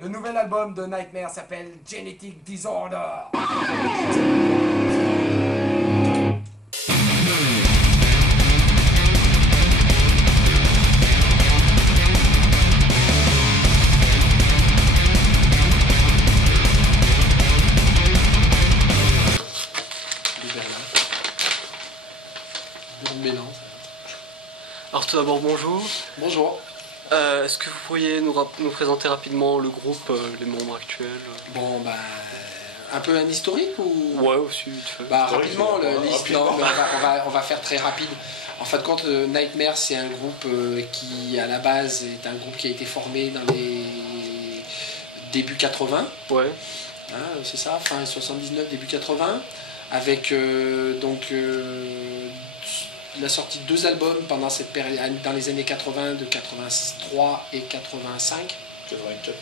Le nouvel album de Nightmare s'appelle Genetic Disorder. Alors tout d'abord bonjour. Bonjour. Est-ce que vous pourriez nous présenter rapidement le groupe, les membres actuels? Bon, bah, un peu un historique ou... Ouais, aussi, vite fait. Bah, rapidement, on va faire très rapide. En fin de compte, Nightmare, c'est un groupe qui, à la base, est un groupe qui a été formé dans les débuts 80. Ouais. Hein, c'est ça, fin 79, début 80. Avec la sortie de 2 albums pendant cette période, dans les années 80, de 83 et 85. 84, 86,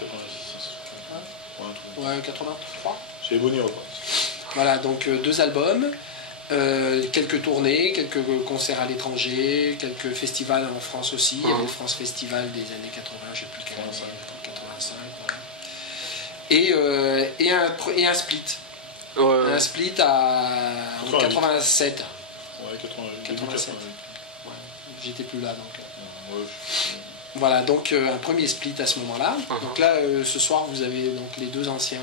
ouais, 83. Chez Bonnie Records. Voilà, donc 2 albums, quelques tournées, quelques concerts à l'étranger, quelques festivals en France aussi. Il y avait le France Festival des années 80, je ne sais plus quelle année, 85. Voilà. Et un split. Ouais. Un split en 87. Ouais, 87. Ouais, j'étais plus là donc. Ouais, Voilà, donc un premier split à ce moment-là. Donc là, ce soir, vous avez donc les 2 anciens.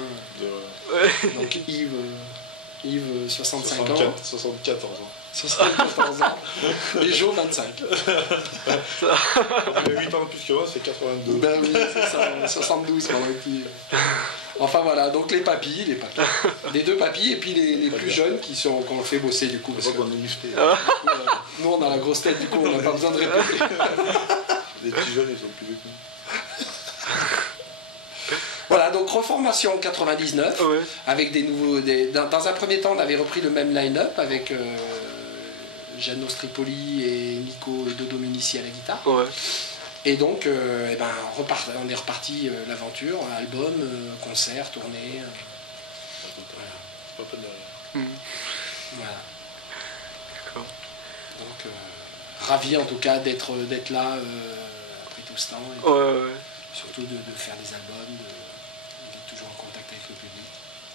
Donc Yves 65 ans. 74 ans. 74 ans. Et Joe 25. Il avait 8 ans de plus que moi, c'est 82. Ben oui, c'est ça, 72 pendant qu'il... Enfin voilà, donc les papis. Les 2 papis et puis les plus jeunes qu'on fait bosser du coup. Parce que, qu'on est musclés. nous on a la grosse tête, du coup on n'a pas besoin de répéter. Les petits jeunes, ils sont plus vieux que nous. Voilà, donc reformation 99, Ouais. avec des nouveaux... Dans un premier temps, on avait repris le même line-up avec Janos Tripoli et Nico et Dodo Munici à la guitare. Ouais. Et donc, on est reparti l'aventure, album, concert, tournée. C'est pas de derrière. Voilà. D'accord. Donc, ravi en tout cas d'être là après tout ce temps. Et Ouais. surtout de faire des albums, d'être toujours en contact avec le public.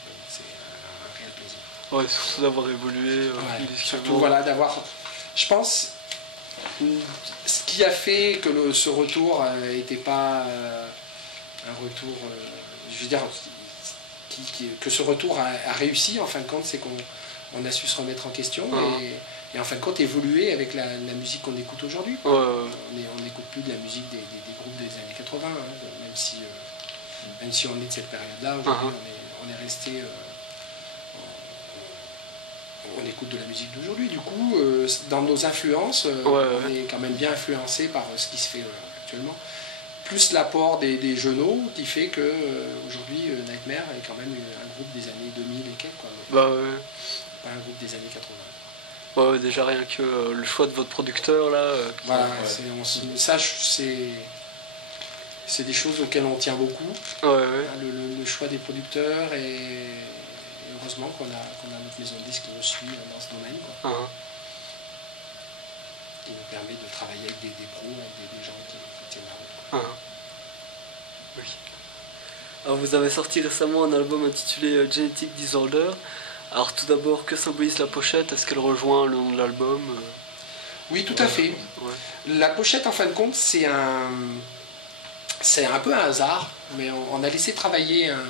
Donc, c'est un réel plaisir. Ouais, surtout d'avoir évolué. Ouais, musicalement. surtout voilà, d'avoir... Je pense... Ce qui a fait que ce retour n'était pas un retour... je veux dire... que ce retour a réussi, en fin de compte, c'est qu'on a su se remettre en question et en fin de compte évoluer avec la musique qu'on écoute aujourd'hui. Ouais. On n'écoute plus de la musique des groupes des années 80, hein, même si on est de cette période-là, aujourd'hui on est resté... on écoute de la musique d'aujourd'hui. Du coup, dans nos influences, on est quand même bien influencé par ce qui se fait actuellement. Plus l'apport des genoux qui fait que aujourd'hui Nightmare est quand même un groupe des années 2000 et quelques, quoi. Bah ouais. Pas un groupe des années 80. Ouais, déjà rien que le choix de votre producteur là. Voilà, c'est des choses auxquelles on tient beaucoup. Ouais. Le choix des producteurs et heureusement qu'on a notre maison de disques qui nous suit dans ce domaine, quoi. Qui nous permet de travailler avec des pros, avec des gens qui tiennent la route. Oui. Alors vous avez sorti récemment un album intitulé Genetic Disorder. Alors tout d'abord, que symbolise la pochette? Est-ce qu'elle rejoint le nom de l'album? Oui, tout à fait. Ouais. La pochette, en fin de compte, c'est un peu un hasard, mais on a laissé travailler un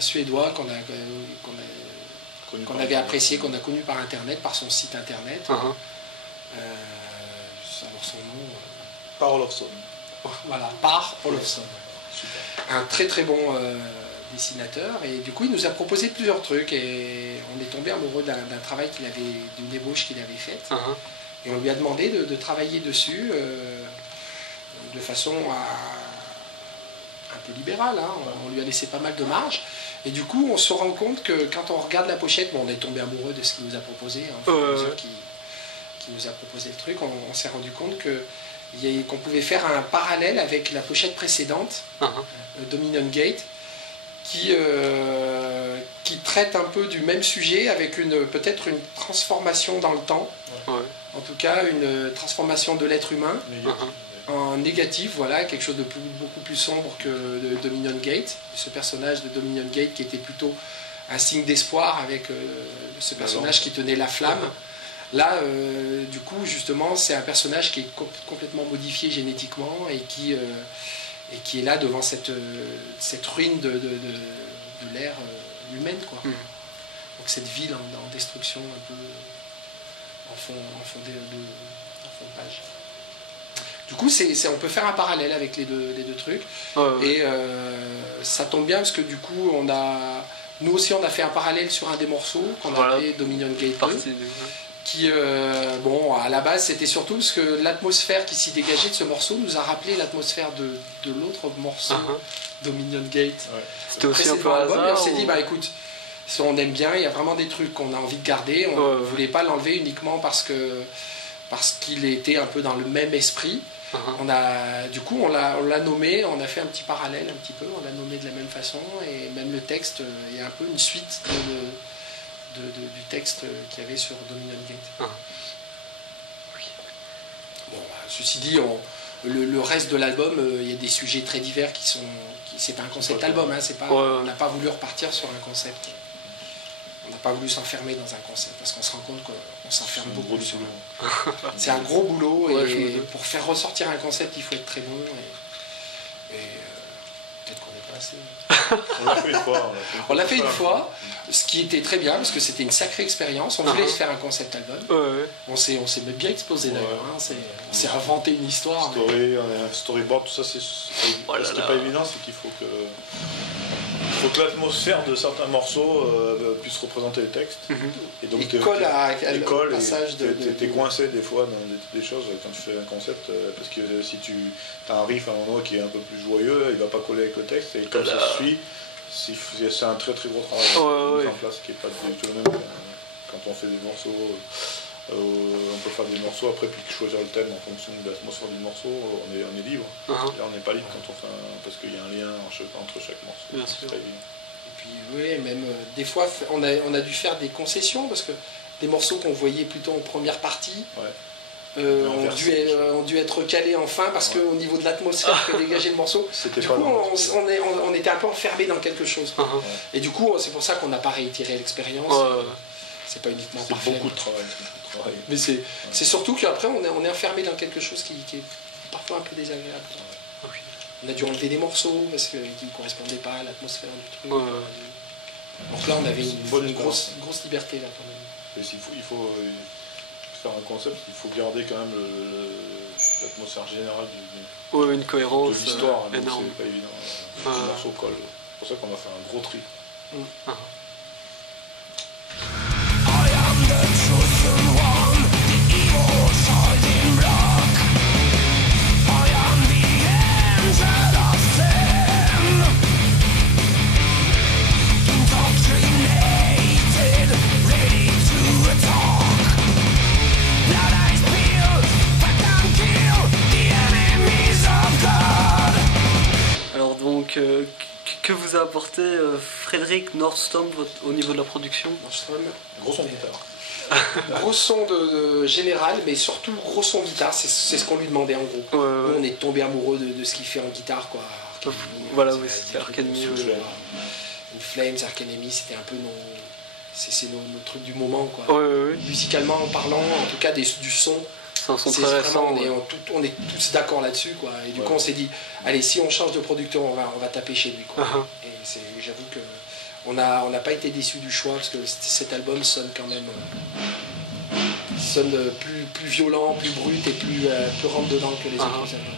Suédois qu'on avait apprécié, qu'on a connu par Internet, par son site Internet. Alors son nom... Par Olofsson. Voilà, par Olofsson. Un très très bon dessinateur, et du coup il nous a proposé plusieurs trucs et on est tombé amoureux d'un travail d'une ébauche qu'il avait faite, et on lui a demandé de travailler dessus de façon un peu libérale, hein. On lui a laissé pas mal de marge, et du coup on se rend compte que quand on regarde la pochette, on est tombé amoureux de ce qu'il nous a proposé, hein, qui nous a proposé le truc, on s'est rendu compte qu'on pouvait faire un parallèle avec la pochette précédente, Dominion Gate, qui traite un peu du même sujet avec peut-être une transformation dans le temps, en tout cas une transformation de l'être humain, en négatif, voilà, quelque chose de beaucoup plus sombre que de Dominion Gate, ce personnage de Dominion Gate qui était plutôt un signe d'espoir avec ce personnage qui tenait la flamme. Là, du coup, justement, c'est un personnage qui est complètement modifié génétiquement et qui est là devant cette ruine de l'ère humaine, quoi. Donc cette ville en destruction un peu en fond de page. Du coup, on peut faire un parallèle avec les deux trucs. Et ça tombe bien parce que du coup, nous aussi, on a fait un parallèle sur un des morceaux qu'on a appelé Dominion Gate 2. Qui, à la base, c'était surtout parce que l'atmosphère qui s'y dégageait de ce morceau nous a rappelé l'atmosphère de l'autre morceau, Dominion Gate. C'était aussi un peu hasard. Et on s'est dit, écoute, si on aime bien, il y a vraiment des trucs qu'on a envie de garder. On ne voulait pas l'enlever uniquement parce qu'il était un peu dans le même esprit. Du coup, on l'a nommé, on a fait un petit parallèle un petit peu, on l'a nommé de la même façon, et même le texte est un peu une suite du texte qu'il y avait sur Dominion Gate. Bon, ceci dit, le reste de l'album, il y a des sujets très divers c'est pas un concept album, hein, on n'a pas voulu repartir sur un concept. On n'a pas voulu s'enfermer dans un concept parce qu'on se rend compte qu'on s'enferme beaucoup. C'est un gros boulot et pour faire ressortir un concept, il faut être très bon et peut-être qu'on n'est pas assez. On l'a fait une fois. On l'a fait une fois, ce qui était très bien parce que c'était une sacrée expérience. On voulait se faire un concept album. On s'est bien exposé d'ailleurs. On s'est inventé une histoire. Un storyboard, tout ça, ce qui n'est pas évident, c'est qu'il faut que l'atmosphère de certains morceaux puisse représenter les texes. Et donc il colle au passage t'es coincé des fois dans des choses quand tu fais un concept, parce que si tu as un riff à un moment qui est un peu plus joyeux, il va pas coller avec le texte, et comme ça suit, c'est un très très gros travail en place qui est pas du tout le même quand on fait des morceaux. On peut faire des morceaux après puis choisir le thème en fonction de l'atmosphère du morceau, on est libre. Là on n'est pas libre quand on fait parce qu'il y a un lien entre chaque morceau. Bien sûr. Et puis même des fois on a dû faire des concessions parce que des morceaux qu'on voyait plutôt en première partie ont dû être calés en fin parce qu'au niveau de l'atmosphère que dégageait le morceau, du coup on était un peu enfermé dans quelque chose. Et du coup c'est pour ça qu'on n'a pas réitéré l'expérience. C'est pas uniquement parfait. Beaucoup de travail. Mais c'est surtout qu'après on est enfermé dans quelque chose qui est parfois un peu désagréable. On a dû enlever des morceaux parce qu'ils ne correspondaient pas à l'atmosphère du truc. Donc là on avait une grosse liberté là quand même. Et il faut faire un concept, il faut garder quand même l'atmosphère générale une cohérence de l'histoire. énorme. C'est pas évident. Les morceaux collent. C'est pour ça qu'on a fait un gros tri. Alors donc, que vous a apporté Frédéric Nordstrom au niveau de la production? Gros son de guitare. Gros son de général, mais surtout gros son guitare, c'est ce qu'on lui demandait en gros. Nous, on est tombé amoureux de ce qu'il fait en guitare, quoi. Voilà, oui, c'était Arcade Flames, Arcade Enemy, c'était un peu nos trucs du moment, quoi. Musicalement parlant, en tout cas du son. C'est un son très récent. On est tous d'accord là-dessus, quoi. Et du coup, on s'est dit, allez, si on change de producteur, on va taper chez lui, quoi. Et j'avoue que on n'a pas été déçus du choix parce que cet album sonne quand même plus violent, plus brut et plus rentre dedans que les autres albums.